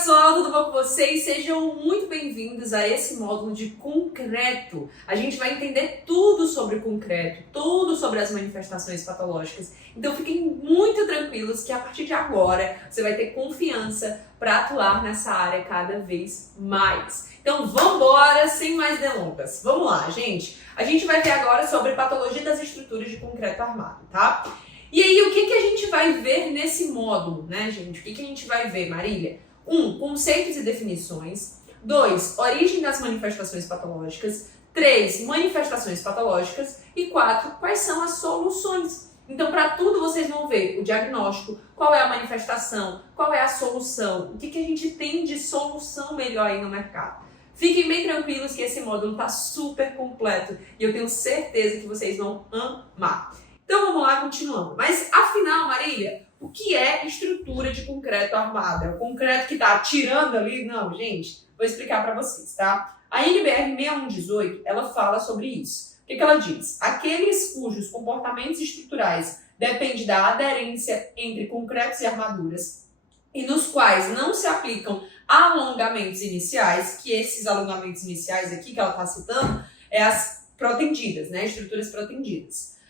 pessoal, tudo bom com vocês? Sejam muito bem-vindos a esse módulo de concreto. A gente vai entender tudo sobre concreto, tudo sobre as manifestações patológicas. Então fiquem muito tranquilos que a partir de agora você vai ter confiança para atuar nessa área cada vez mais. Então vamos embora, sem mais delongas. Vamos lá, gente. A gente vai ver agora sobre patologia das estruturas de concreto armado, tá? E aí, o que a gente vai ver nesse módulo, né, gente? O que a gente vai ver, Marília? 1. Conceitos e definições. 2. Origem das manifestações patológicas. 3. Manifestações patológicas. E 4. Quais são as soluções. Então, para tudo, vocês vão ver o diagnóstico, qual é a manifestação, qual é a solução, o que a gente tem de solução melhor aí no mercado. Fiquem bem tranquilos que esse módulo está super completo e eu tenho certeza que vocês vão amar. Então vamos lá, continuando. Mas afinal, Marília, o que é estrutura de concreto armado? É o concreto que está atirando ali? Não, gente, vou explicar para vocês, tá? A NBR 6118, ela fala sobre isso. O que ela diz? Aqueles cujos comportamentos estruturais dependem da aderência entre concretos e armaduras e nos quais não se aplicam alongamentos iniciais, que esses alongamentos iniciais aqui que ela está citando é as protendidas, né? Estruturas protendidas.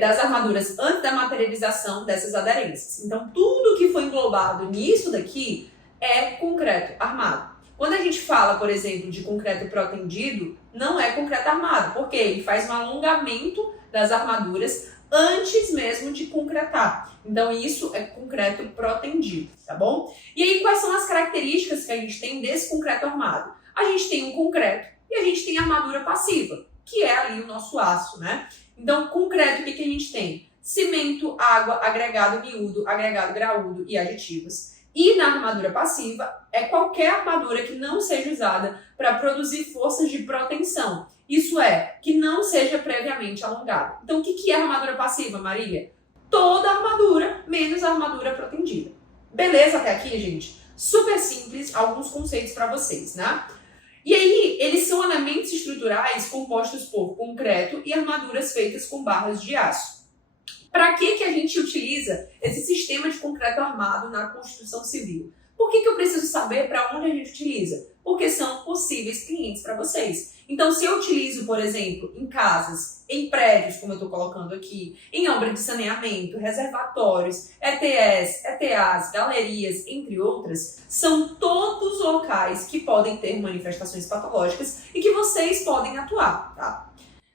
Das armaduras antes da materialização dessas aderências. Então, tudo que foi englobado nisso daqui é concreto armado. Quando a gente fala, por exemplo, de concreto protendido, não é concreto armado, porque ele faz um alongamento das armaduras antes mesmo de concretar. Então, isso é concreto protendido, tá bom? E aí, quais são as características que a gente tem desse concreto armado? A gente tem um concreto e a gente tem a armadura passiva, que é ali o nosso aço, né? Então, concreto, o que a gente tem? Cimento, água, agregado miúdo, agregado graúdo e aditivos. E na armadura passiva, é qualquer armadura que não seja usada para produzir forças de proteção. Isso é, que não seja previamente alongada. Então, o que é armadura passiva, Marília? Toda armadura, menos a armadura protendida. Beleza até aqui, gente? Super simples, alguns conceitos para vocês, né? E aí, eles são elementos estruturais compostos por concreto e armaduras feitas com barras de aço. Para que a gente utiliza esse sistema de concreto armado na construção civil? Por que eu preciso saber para onde a gente utiliza? Porque são possíveis clientes para vocês. Então, se eu utilizo, por exemplo, em casas, em prédios, como eu estou colocando aqui, em obra de saneamento, reservatórios, ETS, ETAs, galerias, entre outras, são todos locais que podem ter manifestações patológicas e que vocês podem atuar, tá?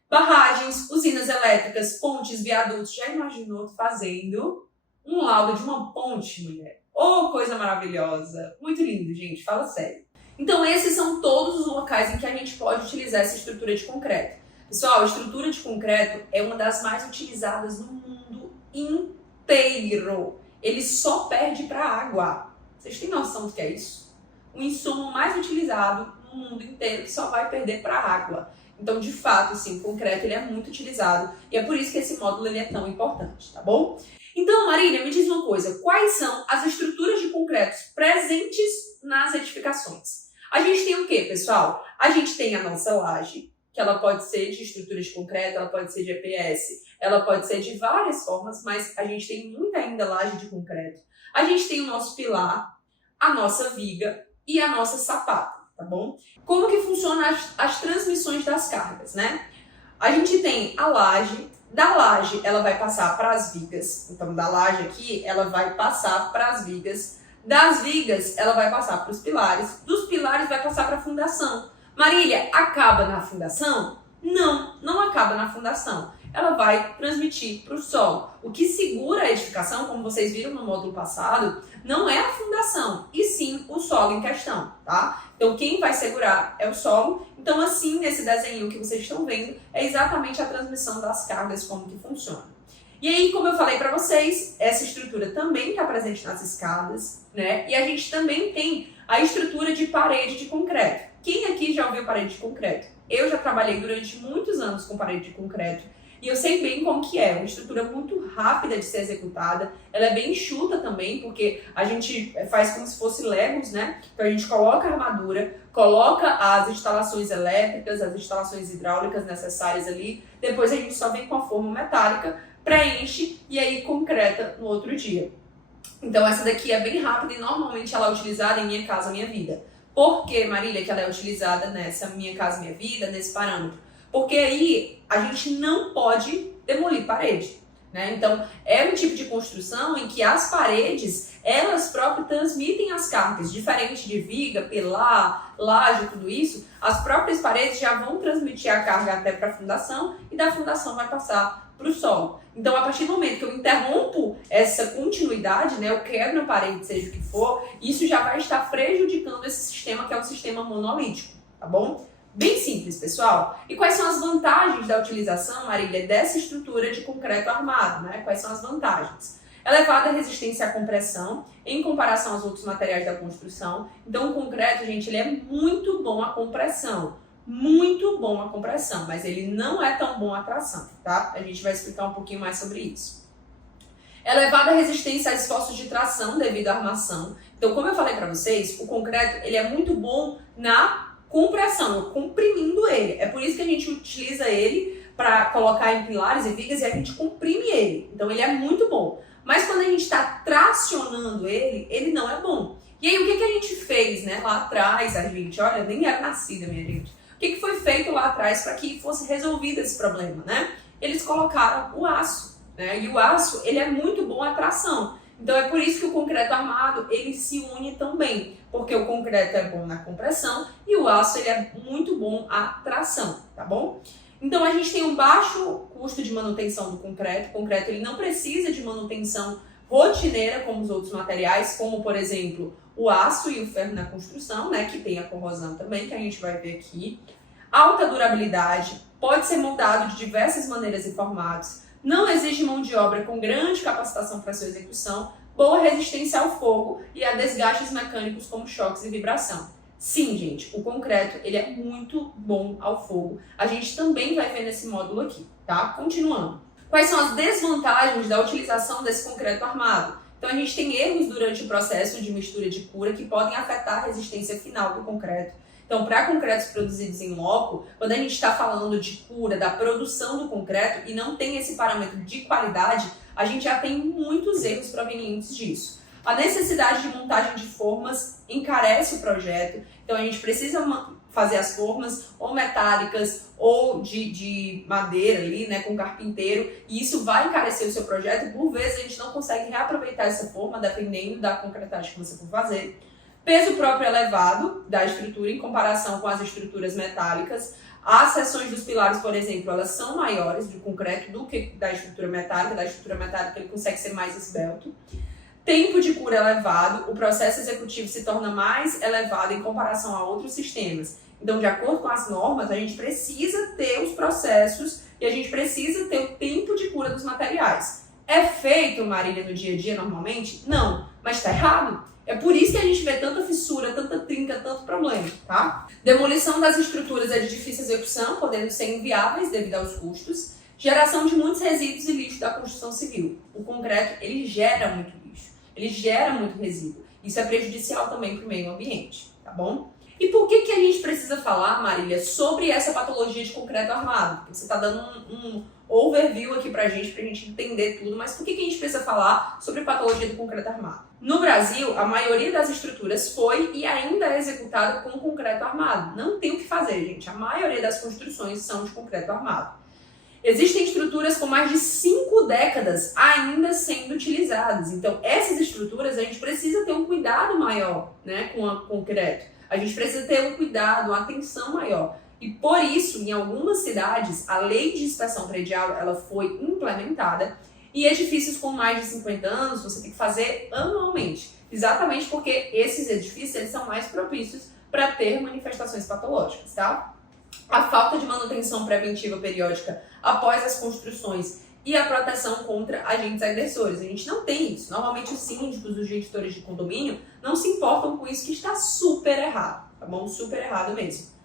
Barragens, usinas elétricas, pontes, viadutos. Já imaginou fazendo um laudo de uma ponte, mulher? Oh, coisa maravilhosa! Muito lindo, gente, fala sério. Então, esses são todos os locais em que a gente pode utilizar essa estrutura de concreto. Pessoal, a estrutura de concreto é uma das mais utilizadas no mundo inteiro. Ele só perde para a água. Vocês têm noção do que é isso? O insumo mais utilizado no mundo inteiro que só vai perder para a água. Então, de fato, sim, o concreto ele é muito utilizado e é por isso que esse módulo ele é tão importante, tá bom? Então, Marília, me diz uma coisa, quais são as estruturas de concretos presentes nas edificações? A gente tem o quê, pessoal? A gente tem a nossa laje, que ela pode ser de estrutura de concreto, ela pode ser de EPS, ela pode ser de várias formas, mas a gente tem muita ainda laje de concreto. A gente tem o nosso pilar, a nossa viga e a nossa sapata, tá bom? Como que funcionam as transmissões das cargas, né? A gente tem a laje, da laje ela vai passar para as vigas, então da laje aqui ela vai passar para as vigas, das vigas ela vai passar para os pilares, dos pilares vai passar para a fundação. Marília, acaba na fundação? Não, não acaba na fundação. Ela vai transmitir para o solo. O que segura a edificação, como vocês viram no módulo passado, não é a fundação, e sim o solo em questão, tá? Então, quem vai segurar é o solo. Então, assim, nesse desenho que vocês estão vendo, é exatamente a transmissão das cargas, como que funciona. E aí, como eu falei para vocês, essa estrutura também está presente nas escadas, né? E a gente também tem a estrutura de parede de concreto. Quem aqui já ouviu parede de concreto? Eu já trabalhei durante muitos anos com parede de concreto e eu sei bem como que é. Uma estrutura muito rápida de ser executada. Ela é bem enxuta também, porque a gente faz como se fosse legos, né? Então a gente coloca a armadura, coloca as instalações elétricas, as instalações hidráulicas necessárias ali. Depois a gente só vem com a forma metálica, preenche e aí concreta no outro dia. Então essa daqui é bem rápida e normalmente ela é utilizada em Minha Casa Minha Vida. Por que, Marília, que ela é utilizada nessa Minha Casa Minha Vida, nesse parâmetro? Porque aí a gente não pode demolir parede, né? Então é um tipo de construção em que as paredes, elas próprias transmitem as cargas, diferente de viga, pilar, laje, tudo isso, as próprias paredes já vão transmitir a carga até para a fundação e da fundação vai passar para o solo. Então, a partir do momento que eu interrompo essa continuidade, né, eu quebro a parede, seja o que for, isso já vai estar prejudicando esse sistema que é um sistema monolítico, tá bom? Bem simples, pessoal. E quais são as vantagens da utilização, Marília, dessa estrutura de concreto armado, né? Quais são as vantagens? Elevada resistência à compressão em comparação aos outros materiais da construção. Então, o concreto, gente, ele é muito bom à compressão. Muito bom a compressão, mas ele não é tão bom a tração, tá? A gente vai explicar um pouquinho mais sobre isso. Elevada resistência a esforços de tração devido à armação. Então, como eu falei para vocês, o concreto ele é muito bom na compressão, comprimindo ele. É por isso que a gente utiliza ele para colocar em pilares e vigas e a gente comprime ele. Então, ele é muito bom. Mas quando a gente está tracionando ele, ele não é bom. E aí, o que a gente fez, né? Lá atrás, a gente, olha, eu nem era nascida, minha gente. O que foi feito lá atrás para que fosse resolvido esse problema, né? Eles colocaram o aço, né? E o aço, ele é muito bom à tração. Então é por isso que o concreto armado, ele se une tão bem, porque o concreto é bom na compressão e o aço, ele é muito bom à tração, tá bom? Então a gente tem um baixo custo de manutenção do concreto. O concreto, ele não precisa de manutenção rotineira como os outros materiais, como por exemplo o aço e o ferro na construção, né, que tem a corrosão também, que a gente vai ver aqui. Alta durabilidade, pode ser montado de diversas maneiras e formatos, não exige mão de obra com grande capacitação para sua execução, boa resistência ao fogo e a desgastes mecânicos como choques e vibração. Sim, gente, o concreto ele é muito bom ao fogo. A gente também vai ver nesse módulo aqui, tá? Continuando. Quais são as desvantagens da utilização desse concreto armado? Então a gente tem erros durante o processo de mistura de cura que podem afetar a resistência final do concreto. Então, para concretos produzidos em loco, quando a gente está falando de cura, da produção do concreto e não tem esse parâmetro de qualidade, a gente já tem muitos erros provenientes disso. A necessidade de montagem de formas encarece o projeto, então a gente precisa fazer as formas ou metálicas ou de madeira ali, né, com carpinteiro, e isso vai encarecer o seu projeto e por vezes a gente não consegue reaproveitar essa forma dependendo da concretagem que você for fazer. Peso próprio elevado da estrutura em comparação com as estruturas metálicas. As seções dos pilares, por exemplo, elas são maiores do concreto do que da estrutura metálica. Da estrutura metálica ele consegue ser mais esbelto. Tempo de cura elevado, o processo executivo se torna mais elevado em comparação a outros sistemas. Então, de acordo com as normas, a gente precisa ter os processos e a gente precisa ter o tempo de cura dos materiais. É feito, Marília, no dia a dia normalmente? Não, mas está errado. É por isso que a gente vê tanta fissura, tanta trinca, tanto problema, tá? Demolição das estruturas é de difícil execução, podendo ser inviáveis devido aos custos. Geração de muitos resíduos e lixo da construção civil. O concreto, ele gera muito lixo, ele gera muito resíduo. Isso é prejudicial também para o meio ambiente, tá bom? E por que a gente precisa falar, Marília, sobre essa patologia de concreto armado? Porque você está dando um overview aqui pra gente entender tudo, mas por que a gente precisa falar sobre patologia do concreto armado? No Brasil, a maioria das estruturas foi e ainda é executada com concreto armado. Não tem o que fazer, gente. A maioria das construções são de concreto armado. Existem estruturas com mais de 5 décadas ainda sendo utilizadas. Então, essas estruturas a gente precisa ter um cuidado maior, né, com o concreto. A gente precisa ter um cuidado, uma atenção maior. E por isso, em algumas cidades, a lei de inspeção predial ela foi implementada e edifícios com mais de 50 anos você tem que fazer anualmente. Exatamente porque esses edifícios eles são mais propícios para ter manifestações patológicas, tá? A falta de manutenção preventiva periódica após as construções e a proteção contra agentes agressores. A gente não tem isso. Normalmente os síndicos, os gestores de condomínio não se importam com isso, que está super errado, tá bom? Super errado mesmo.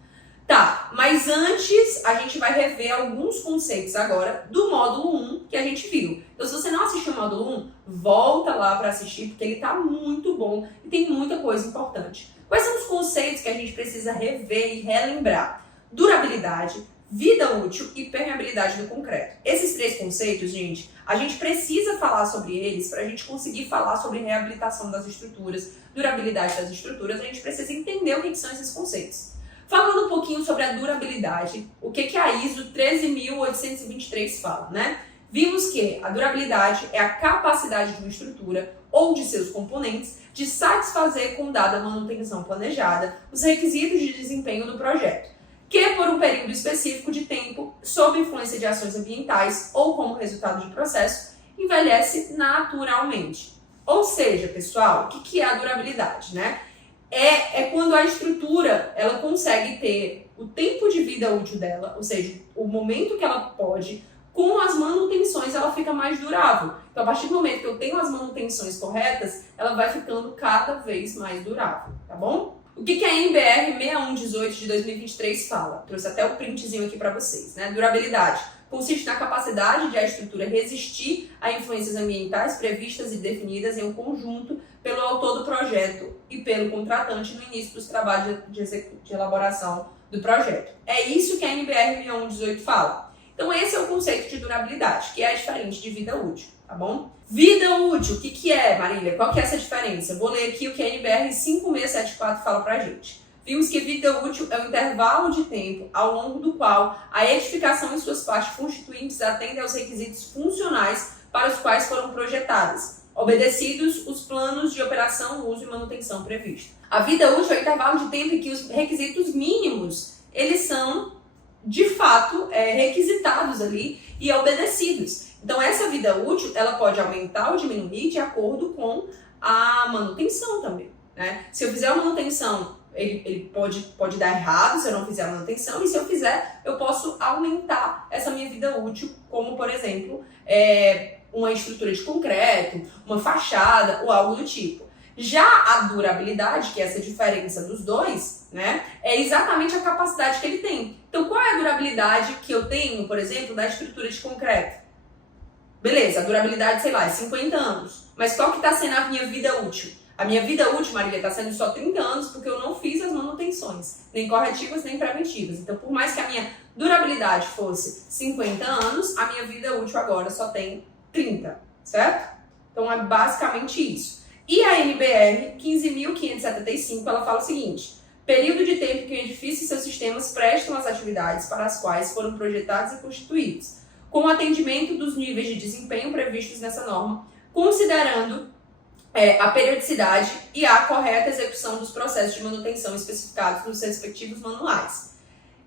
Tá, mas antes a gente vai rever alguns conceitos agora do módulo 1 que a gente viu. Então se você não assistiu o módulo 1, volta lá para assistir porque ele tá muito bom e tem muita coisa importante. Quais são os conceitos que a gente precisa rever e relembrar? Durabilidade, vida útil e permeabilidade do concreto. Esses três conceitos, gente, a gente precisa falar sobre eles para a gente conseguir falar sobre reabilitação das estruturas, durabilidade das estruturas, a gente precisa entender o que são esses conceitos. Falando um pouquinho sobre a durabilidade, o que a ISO 13823 fala, né? Vimos que a durabilidade é a capacidade de uma estrutura ou de seus componentes de satisfazer com dada manutenção planejada os requisitos de desempenho do projeto, que por um período específico de tempo, sob influência de ações ambientais ou como resultado de processo, envelhece naturalmente. Ou seja, pessoal, o que é a durabilidade, né? É quando a estrutura ela consegue ter o tempo de vida útil dela, ou seja, o momento que ela pode, com as manutenções ela fica mais durável. Então, a partir do momento que eu tenho as manutenções corretas, ela vai ficando cada vez mais durável, tá bom? O que a NBR 6118 de 2023 fala? Trouxe até o printzinho aqui para vocês, né? Durabilidade consiste na capacidade de a estrutura resistir a influências ambientais previstas e definidas em um conjunto pelo autor do projeto e pelo contratante no início dos trabalhos de elaboração do projeto. É isso que a NBR 6118 fala. Então esse é o conceito de durabilidade, que é diferente de vida útil, tá bom? Vida útil, o que é, Marília? Qual que é essa diferença? Eu vou ler aqui o que a NBR 5674 fala pra gente. Vimos que vida útil é o intervalo de tempo ao longo do qual a edificação e suas partes constituintes atendem aos requisitos funcionais para os quais foram projetadas, obedecidos os planos de operação, uso e manutenção previstos. A vida útil é o intervalo de tempo em que os requisitos mínimos, eles são, de fato, requisitados ali e obedecidos. Então, essa vida útil, ela pode aumentar ou diminuir de acordo com a manutenção também, né? Se eu fizer a manutenção, ele pode dar errado se eu não fizer a manutenção, e se eu fizer, eu posso aumentar essa minha vida útil, como, por exemplo, uma estrutura de concreto, uma fachada ou algo do tipo. Já a durabilidade, que é essa diferença dos dois, né, é exatamente a capacidade que ele tem. Então, qual é a durabilidade que eu tenho, por exemplo, da estrutura de concreto? Beleza, a durabilidade, sei lá, é 50 anos. Mas qual que está sendo a minha vida útil? A minha vida útil, Marília, está sendo só 30 anos porque eu não fiz as manutenções, nem corretivas, nem preventivas. Então, por mais que a minha durabilidade fosse 50 anos, a minha vida útil agora só tem 30, certo? Então, é basicamente isso. E a NBR 15.575, ela fala o seguinte: período de tempo que o edifício e seus sistemas prestam as atividades para as quais foram projetados e constituídos, com o atendimento dos níveis de desempenho previstos nessa norma, considerando a periodicidade e a correta execução dos processos de manutenção especificados nos respectivos manuais.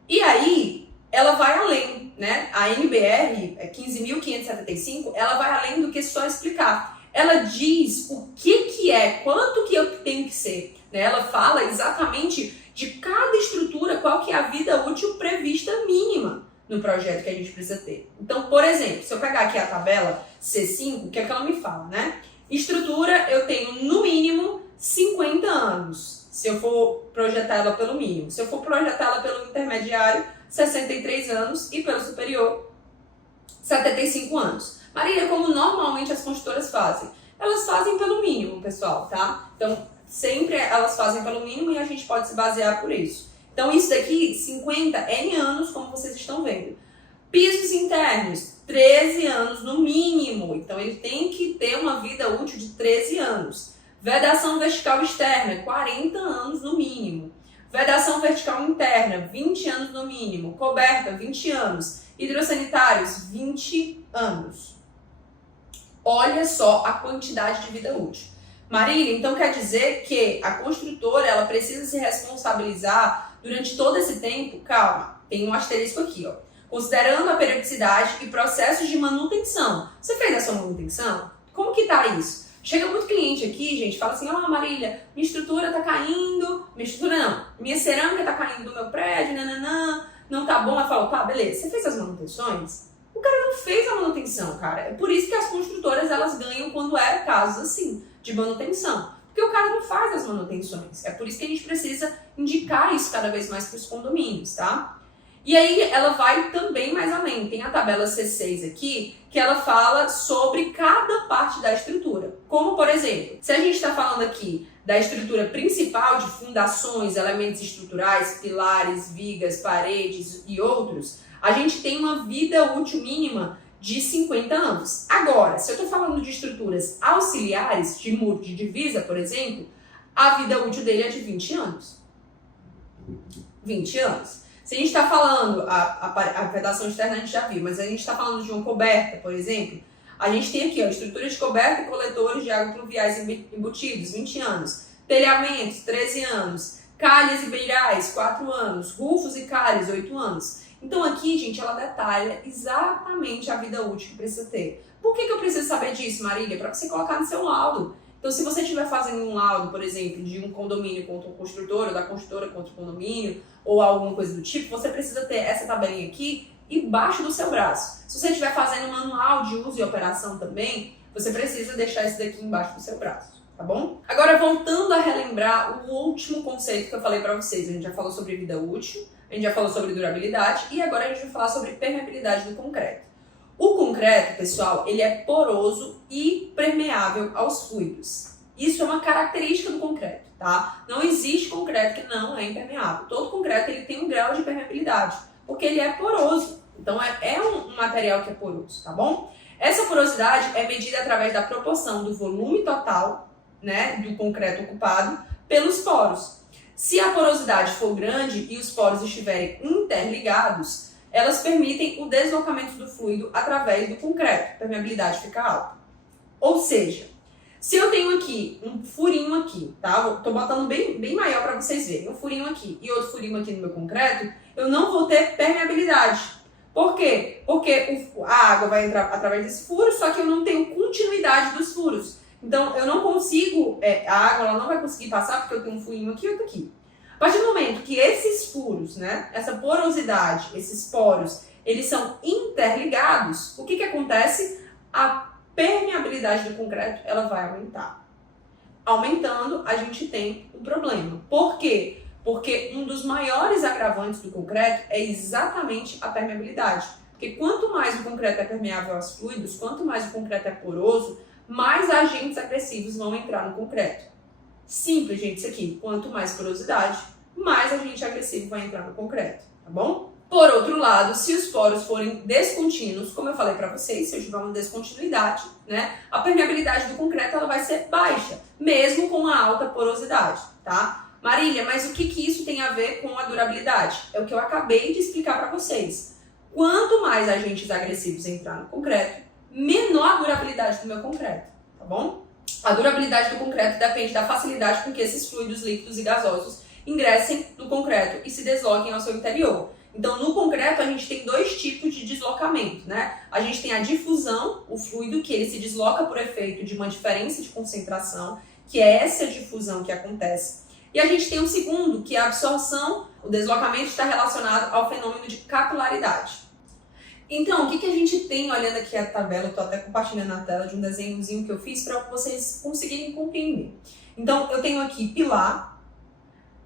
E aí, ela vai além, né? A NBR 15.575, ela vai além do que só explicar. Ela diz o que é, quanto que eu tenho que ser, né? Ela fala exatamente de cada estrutura, qual que é a vida útil prevista mínima no projeto que a gente precisa ter. Então, por exemplo, se eu pegar aqui a tabela C5, o que é que ela me fala, né? Estrutura, eu tenho no mínimo 50 anos, se eu for projetar ela pelo mínimo. Se eu for projetar ela pelo intermediário, 63 anos, e pelo superior, 75 anos. Marília, como normalmente as construtoras fazem? Elas fazem pelo mínimo, pessoal, tá? Então, sempre elas fazem pelo mínimo e a gente pode se basear por isso. Então, isso daqui, 50 N anos, como vocês estão vendo. Pisos internos, 13 anos no mínimo. Então, ele tem que ter uma vida útil de 13 anos. Vedação vertical externa, 40 anos no mínimo. Vedação vertical interna, 20 anos no mínimo. Coberta, 20 anos. Hidrossanitários, 20 anos. Olha só a quantidade de vida útil. Marília, então quer dizer que a construtora ela precisa se responsabilizar durante todo esse tempo? Calma, tem um asterisco aqui, ó. Considerando a periodicidade e processos de manutenção. Você fez a sua manutenção? Como que tá isso? Chega muito cliente aqui, gente, fala assim: ó, Marília, minha estrutura tá caindo. Minha estrutura não, minha cerâmica tá caindo do meu prédio, nananã, não tá bom. Eu falo: tá, beleza, você fez as manutenções? O cara não fez a manutenção, cara. É por isso que as construtoras, elas ganham quando é casos assim, de manutenção. Porque o cara não faz as manutenções. É por isso que a gente precisa indicar isso cada vez mais para os condomínios, tá? E aí ela vai também mais além. Tem a tabela C6 aqui, que ela fala sobre cada parte da estrutura. Como, por exemplo, se a gente está falando aqui da estrutura principal de fundações, elementos estruturais, pilares, vigas, paredes e outros, a gente tem uma vida útil mínima de 50 anos. Agora, se eu estou falando de estruturas auxiliares, de muro de divisa, por exemplo, a vida útil dele é de 20 anos. 20 anos. Se a gente está falando, a vedação externa a gente já viu, mas a gente está falando de uma coberta, por exemplo, a gente tem aqui, ó, estrutura de coberta e coletores de água pluviais embutidos, 20 anos. Telhamentos, 13 anos. Calhas e beirais, 4 anos. Rufos e calhas, 8 anos. Então aqui, gente, ela detalha exatamente a vida útil que precisa ter. Por que eu preciso saber disso, Marília? Para você colocar no seu laudo. Então, se você estiver fazendo um laudo, por exemplo, de um condomínio contra o construtor, ou da construtora contra o condomínio, ou alguma coisa do tipo, você precisa ter essa tabelinha aqui embaixo do seu braço. Se você estiver fazendo um manual de uso e operação também, você precisa deixar isso daqui embaixo do seu braço, tá bom? Agora, voltando a relembrar o último conceito que eu falei para vocês. A gente já falou sobre vida útil, a gente já falou sobre durabilidade e agora a gente vai falar sobre permeabilidade do concreto. O concreto, pessoal, ele é poroso e permeável aos fluidos. Isso é uma característica do concreto, tá? Não existe concreto que não é impermeável. Todo concreto ele tem um grau de permeabilidade, porque ele é poroso. Então é um material que é poroso, tá bom? Essa porosidade é medida através da proporção do volume total, né, do concreto ocupado pelos poros. Se a porosidade for grande e os poros estiverem interligados, elas permitem o deslocamento do fluido através do concreto. A permeabilidade fica alta. Ou seja, se eu tenho aqui um furinho aqui, tá? Tô botando bem maior para vocês verem. Um furinho aqui e outro furinho aqui no meu concreto, eu não vou ter permeabilidade. Por quê? Porque a água vai entrar através desse furo, só que eu não tenho continuidade dos furos. Então, eu não consigo, a água ela não vai conseguir passar porque eu tenho um furinho aqui e outro aqui. A partir do momento que esses furos, né, essa porosidade, esses poros, eles são interligados, o que acontece? A permeabilidade do concreto ela vai aumentar. Aumentando, a gente tem um problema. Por quê? Porque um dos maiores agravantes do concreto é exatamente a permeabilidade. Porque quanto mais o concreto é permeável aos fluidos, quanto mais o concreto é poroso, mais agentes agressivos vão entrar no concreto. Simples, gente, isso aqui. Quanto mais porosidade, mais agente agressivo vai entrar no concreto, tá bom? Por outro lado, se os poros forem descontínuos, como eu falei para vocês, se eu tiver uma descontinuidade, né, a permeabilidade do concreto ela vai ser baixa, mesmo com a alta porosidade, tá? Marília, mas o que isso tem a ver com a durabilidade? É o que eu acabei de explicar para vocês. Quanto mais agentes agressivos entrar no concreto, menor a durabilidade do meu concreto, tá bom? A durabilidade do concreto depende da facilidade com que esses fluidos líquidos e gasosos ingressem no concreto e se desloquem ao seu interior. Então, no concreto, a gente tem dois tipos de deslocamento, né? A gente tem a difusão, o fluido, que ele se desloca por efeito de uma diferença de concentração, que é essa difusão que acontece. E a gente tem o segundo, que é a absorção. O deslocamento está relacionado ao fenômeno de capilaridade. Então, o que a gente tem, olhando aqui a tabela, eu estou até compartilhando na tela de um desenhozinho que eu fiz para vocês conseguirem compreender. Então, eu tenho aqui pilar.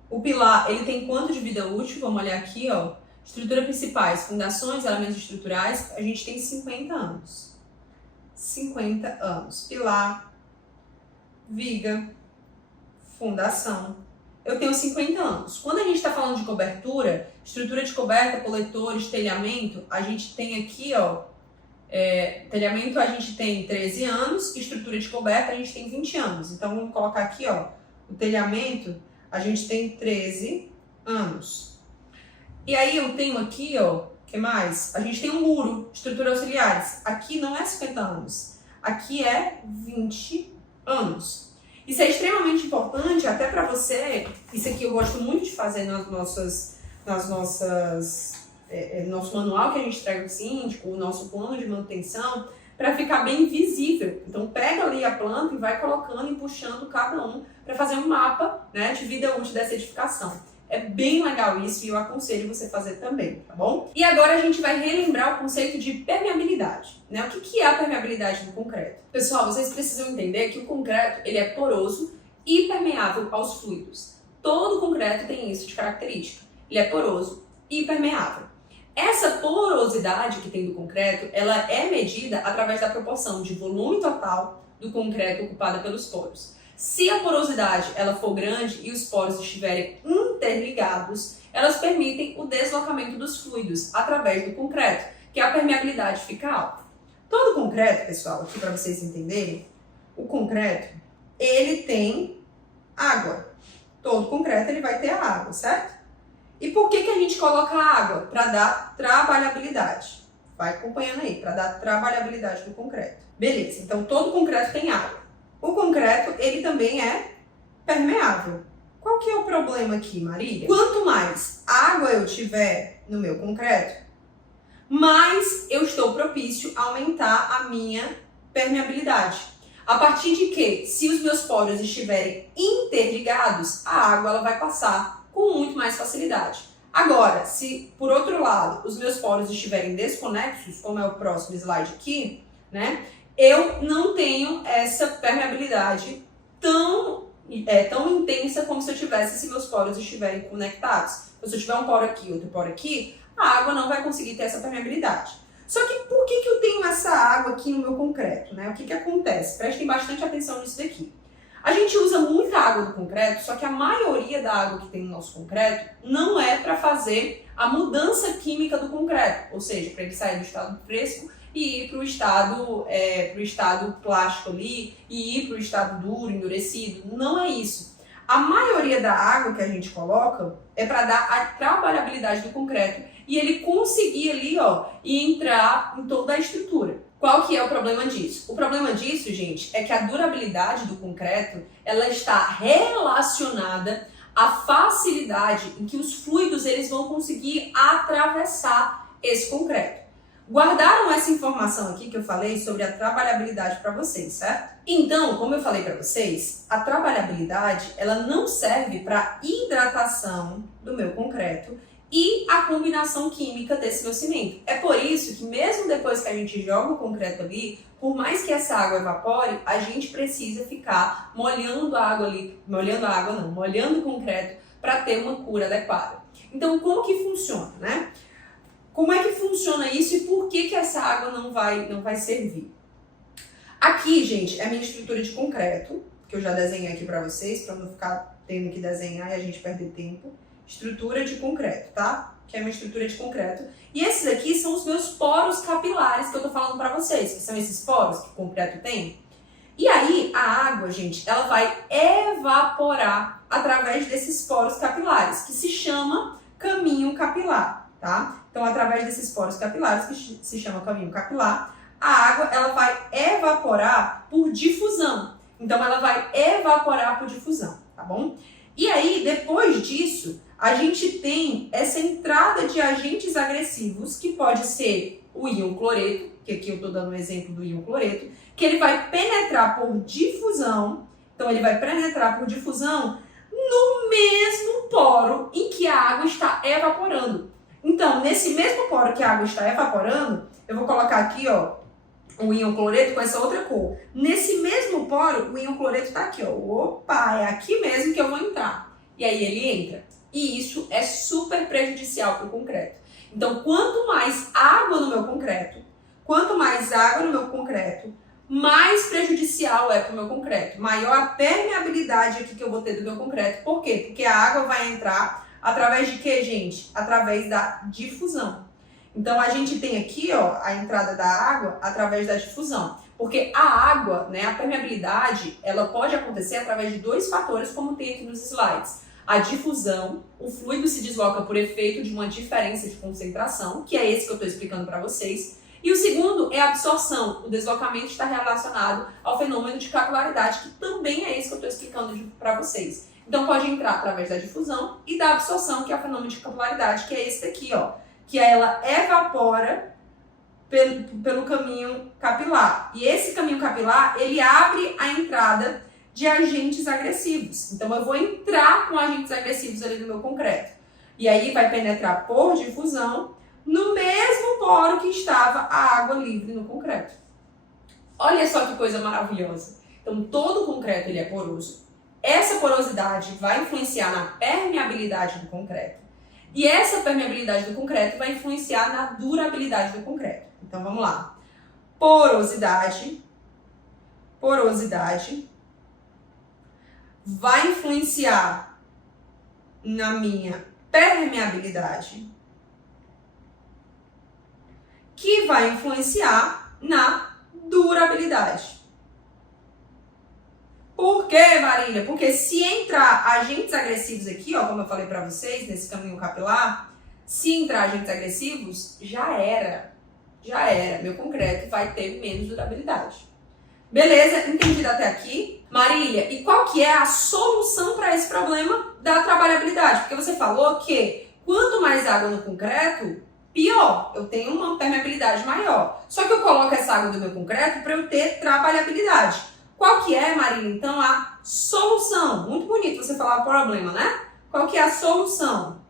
O pilar, ele tem quanto de vida útil? Vamos olhar aqui, ó. Estrutura principais, fundações, elementos estruturais, a gente tem 50 anos. 50 anos. Pilar, viga, fundação. Eu tenho 50 anos. Quando a gente está falando de cobertura, estrutura de coberta, coletores, telhamento, a gente tem aqui, ó, telhamento a gente tem 13 anos, estrutura de coberta a gente tem 20 anos. Então, vamos colocar aqui, ó, o telhamento a gente tem 13 anos. E aí eu tenho aqui, ó, o que mais? A gente tem um muro, estrutura auxiliares. Aqui não é 50 anos, aqui é 20 anos. Isso é extremamente importante até para você. Isso aqui eu gosto muito de fazer nosso manual que a gente entrega ao síndico, o nosso plano de manutenção, para ficar bem visível. Então pega ali a planta e vai colocando e puxando cada um para fazer um mapa, né, de vida útil dessa edificação. É bem legal isso e eu aconselho você fazer também, tá bom? E agora a gente vai relembrar o conceito de permeabilidade, né? O que é a permeabilidade do concreto? Pessoal, vocês precisam entender que o concreto ele é poroso e permeável aos fluidos. Todo concreto tem isso de característica. Ele é poroso e permeável. Essa porosidade que tem do concreto, ela é medida através da proporção de volume total do concreto ocupada pelos poros. Se a porosidade ela for grande e os poros estiverem interligados, elas permitem o deslocamento dos fluidos através do concreto, que a permeabilidade fica alta. Todo concreto, pessoal, aqui para vocês entenderem, o concreto, ele tem água. Todo concreto ele vai ter a água, certo? E por que a gente coloca a água? Para dar trabalhabilidade. Vai acompanhando aí, para dar trabalhabilidade do concreto. Beleza, então todo concreto tem água. O concreto, ele também é permeável. Qual que é o problema aqui, Marília? Quanto mais água eu tiver no meu concreto, mais eu estou propício a aumentar a minha permeabilidade. A partir de que, se os meus poros estiverem interligados, a água ela vai passar com muito mais facilidade. Agora, se por outro lado os meus poros estiverem desconexos, como é o próximo slide aqui, né, eu não tenho essa permeabilidade tão intensa como se eu tivesse, se meus poros estiverem conectados. Então, se eu tiver um poro aqui e outro poro aqui, a água não vai conseguir ter essa permeabilidade. Só que por que eu tenho essa água aqui no meu concreto, né? O que acontece? Prestem bastante atenção nisso daqui. A gente usa muita água do concreto, só que a maioria da água que tem no nosso concreto não é para fazer a mudança química do concreto, ou seja, para ele sair do estado fresco e ir para o estado plástico ali, e ir para o estado duro, endurecido. Não é isso. A maioria da água que a gente coloca é para dar a trabalhabilidade do concreto e ele conseguir ali, ó, e entrar em toda a estrutura. Qual que é o problema disso? O problema disso, gente, é que a durabilidade do concreto, ela está relacionada à facilidade em que os fluidos eles vão conseguir atravessar esse concreto. Guardaram essa informação aqui que eu falei sobre a trabalhabilidade para vocês, certo? Então, como eu falei para vocês, a trabalhabilidade ela não serve para hidratação do meu concreto e a combinação química desse meu cimento. É por isso que mesmo depois que a gente joga o concreto ali, por mais que essa água evapore, a gente precisa ficar molhando a água ali, molhando o concreto para ter uma cura adequada. Então, como que funciona, né? Como é que funciona isso e por que essa água não vai servir? Aqui, gente, é a minha estrutura de concreto, que eu já desenhei aqui para vocês, para não ficar tendo que desenhar e a gente perder tempo. Estrutura de concreto, tá? Que é a minha estrutura de concreto. E esses aqui são os meus poros capilares que eu tô falando para vocês, que são esses poros que o concreto tem. E aí, a água, gente, ela vai evaporar através desses poros capilares, que se chama caminho capilar, tá? Então, através desses poros capilares, que se chama caminho capilar, a água ela vai evaporar por difusão. Então, ela vai evaporar por difusão, tá bom? E aí, depois disso, a gente tem essa entrada de agentes agressivos, que pode ser o íon cloreto, que aqui eu estou dando um exemplo do íon cloreto, que ele vai penetrar por difusão. Então, ele vai penetrar por difusão no mesmo poro em que a água está evaporando. Então, nesse mesmo poro que a água está evaporando, eu vou colocar aqui, ó, o íon cloreto com essa outra cor. Nesse mesmo poro, o íon cloreto está aqui, ó. Opa, é aqui mesmo que eu vou entrar. E aí ele entra. E isso é super prejudicial para o concreto. Então, quanto mais água no meu concreto, mais prejudicial é para o meu concreto. Maior a permeabilidade aqui que eu vou ter do meu concreto. Por quê? Porque a água vai entrar através de quê, gente? Através da difusão. Então, a gente tem aqui, ó, a entrada da água através da difusão. Porque a água, né, a permeabilidade, ela pode acontecer através de dois fatores, como tem aqui nos slides. A difusão, o fluido se desloca por efeito de uma diferença de concentração, que é esse que eu estou explicando para vocês. E o segundo é a absorção. O deslocamento está relacionado ao fenômeno de capilaridade, que também é esse que eu estou explicando para vocês. Então, pode entrar através da difusão e da absorção, que é o fenômeno de capilaridade, que é esse daqui, ó. Que ela evapora pelo caminho capilar. E esse caminho capilar, ele abre a entrada de agentes agressivos. Então, eu vou entrar com agentes agressivos ali no meu concreto. E aí, vai penetrar por difusão no mesmo poro que estava a água livre no concreto. Olha só que coisa maravilhosa. Então, todo concreto ele é poroso. Essa porosidade vai influenciar na permeabilidade do concreto. E essa permeabilidade do concreto vai influenciar na durabilidade do concreto. Então, vamos lá. Porosidade vai influenciar na minha permeabilidade, que vai influenciar na durabilidade. Por quê, Marília? Porque se entrar agentes agressivos aqui, ó, como eu falei para vocês, nesse caminho capilar, se entrar agentes agressivos, já era. Meu concreto vai ter menos durabilidade. Beleza? Entendido até aqui? Marília, e qual que é a solução para esse problema da trabalhabilidade? Porque você falou que quanto mais água no concreto, pior. Eu tenho uma permeabilidade maior. Só que eu coloco essa água do meu concreto para eu ter trabalhabilidade. Qual que é, Marília, então, a solução? Muito bonito você falar problema, né? Qual que é a solução?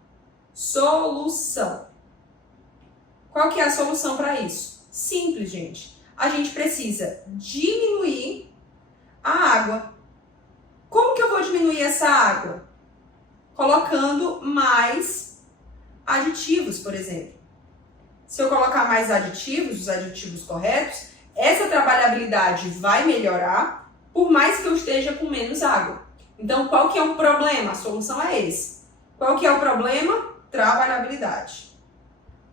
Solução. Qual que é a solução para isso? Simples, gente. A gente precisa diminuir a água. Como que eu vou diminuir essa água? Colocando mais aditivos, por exemplo. Se eu colocar mais aditivos, os aditivos corretos, essa trabalhabilidade vai melhorar, por mais que eu esteja com menos água. Então, qual que é o problema? A solução é esse. Qual que é o problema? Trabalhabilidade.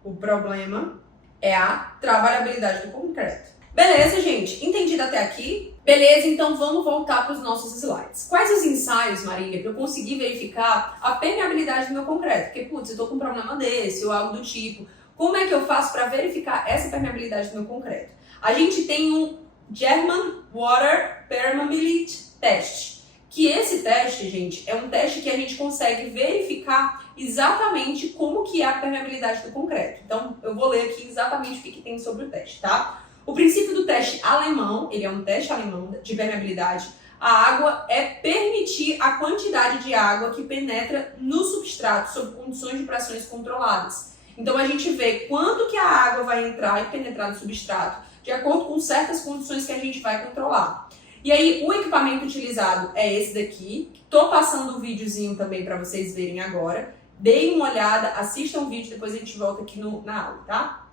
O problema é a trabalhabilidade do concreto. Beleza, gente? Entendido até aqui? Beleza, então vamos voltar para os nossos slides. Quais os ensaios, Marília, para eu conseguir verificar a permeabilidade do meu concreto? Porque, putz, eu estou com um problema desse ou algo do tipo. Como é que eu faço para verificar essa permeabilidade do meu concreto? A gente tem um German Water Permeability Test. Que esse teste, gente, é um teste que a gente consegue verificar exatamente como que é a permeabilidade do concreto. Então, eu vou ler aqui exatamente o que tem sobre o teste, tá? O princípio do teste alemão, ele é um teste alemão de permeabilidade. A água é permitir a quantidade de água que penetra no substrato sob condições de pressões controladas. Então, a gente vê quanto que a água vai entrar e penetrar no substrato de acordo com certas condições que a gente vai controlar. E aí, o equipamento utilizado é esse daqui. Tô passando o videozinho também para vocês verem agora. Deem uma olhada, assistam o vídeo, depois a gente volta aqui na aula, tá?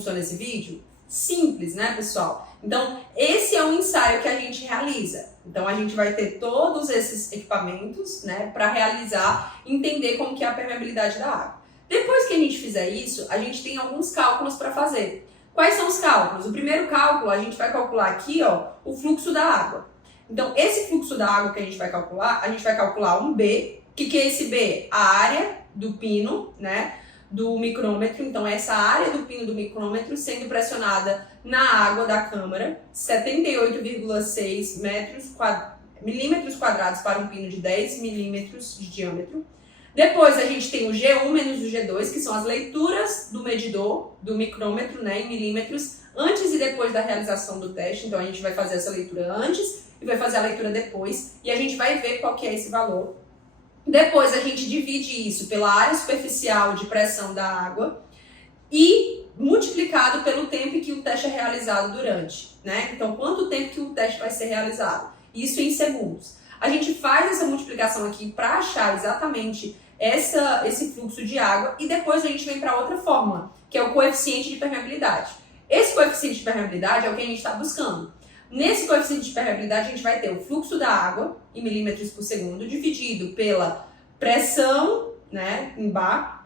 funciona esse vídeo? Simples, né, pessoal? Então, esse é um ensaio que a gente realiza. Então, a gente vai ter todos esses equipamentos, né, para realizar, entender como que é a permeabilidade da água. Depois que a gente fizer isso, a gente tem alguns cálculos para fazer. Quais são os cálculos? O primeiro cálculo, a gente vai calcular aqui, ó, o fluxo da água. Então, esse fluxo da água que a gente vai calcular um B. O que é esse B? A área do pino, né, do micrômetro. Então, essa área do pino do micrômetro sendo pressionada na água da câmara, 78,6 milímetros quadrados para um pino de 10 milímetros de diâmetro. Depois a gente tem o G1 menos o G2, que são as leituras do medidor, do micrômetro, né, em milímetros, antes e depois da realização do teste. Então a gente vai fazer essa leitura antes e vai fazer a leitura depois, e a gente vai ver qual que é esse valor. Depois a gente divide isso pela área superficial de pressão da água e multiplicado pelo tempo que o teste é realizado durante, né? Então, quanto tempo que o teste vai ser realizado? Isso em segundos. A gente faz essa multiplicação aqui para achar exatamente esse fluxo de água e depois a gente vem para outra fórmula, que é o coeficiente de permeabilidade. Esse coeficiente de permeabilidade é o que a gente está buscando. Nesse coeficiente de permeabilidade, a gente vai ter o fluxo da água em milímetros por segundo dividido pela pressão, né, em bar,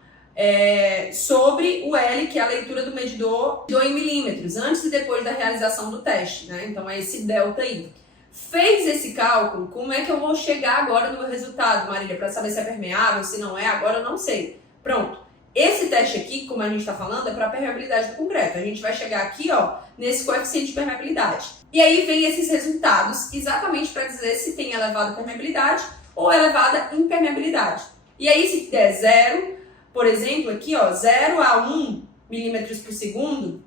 sobre o L, que é a leitura do medidor em milímetros, antes e depois da realização do teste, né? Então é esse delta aí. Fez esse cálculo, como é que eu vou chegar agora no meu resultado, Marília, para saber se é permeável, se não é, agora eu não sei. Pronto. Esse teste aqui, como a gente está falando, é para a permeabilidade do concreto. A gente vai chegar aqui, ó, nesse coeficiente de permeabilidade. E aí vem esses resultados exatamente para dizer se tem elevada permeabilidade ou elevada impermeabilidade. E aí se der 0, por exemplo, aqui, ó, 0 a 1 milímetros por segundo,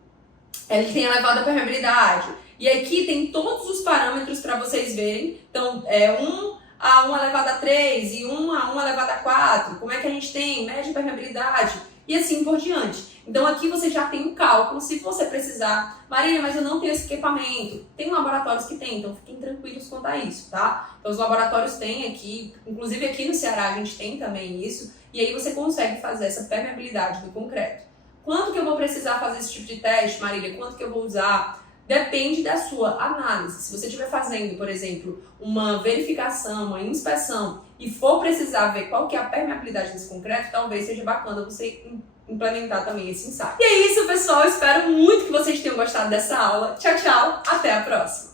ele tem elevada permeabilidade. E aqui tem todos os parâmetros para vocês verem. Então, 1 a 1 elevado a 3 e 1 a 1 elevado a 4. Como é que a gente tem? Média permeabilidade e assim por diante. Então, aqui você já tem um cálculo. Se você precisar, Marília, mas eu não tenho esse equipamento. Tem laboratórios que tem, então fiquem tranquilos quanto a isso, tá? Então, os laboratórios têm aqui, inclusive aqui no Ceará a gente tem também isso. E aí você consegue fazer essa permeabilidade do concreto. Quanto que eu vou precisar fazer esse tipo de teste, Marília? Quanto que eu vou usar? Depende da sua análise. Se você estiver fazendo, por exemplo, uma verificação, uma inspeção e for precisar ver qual que é a permeabilidade desse concreto, talvez seja bacana você implementar também esse ensaio. E é isso, pessoal. Espero muito que vocês tenham gostado dessa aula. Tchau, tchau. Até a próxima.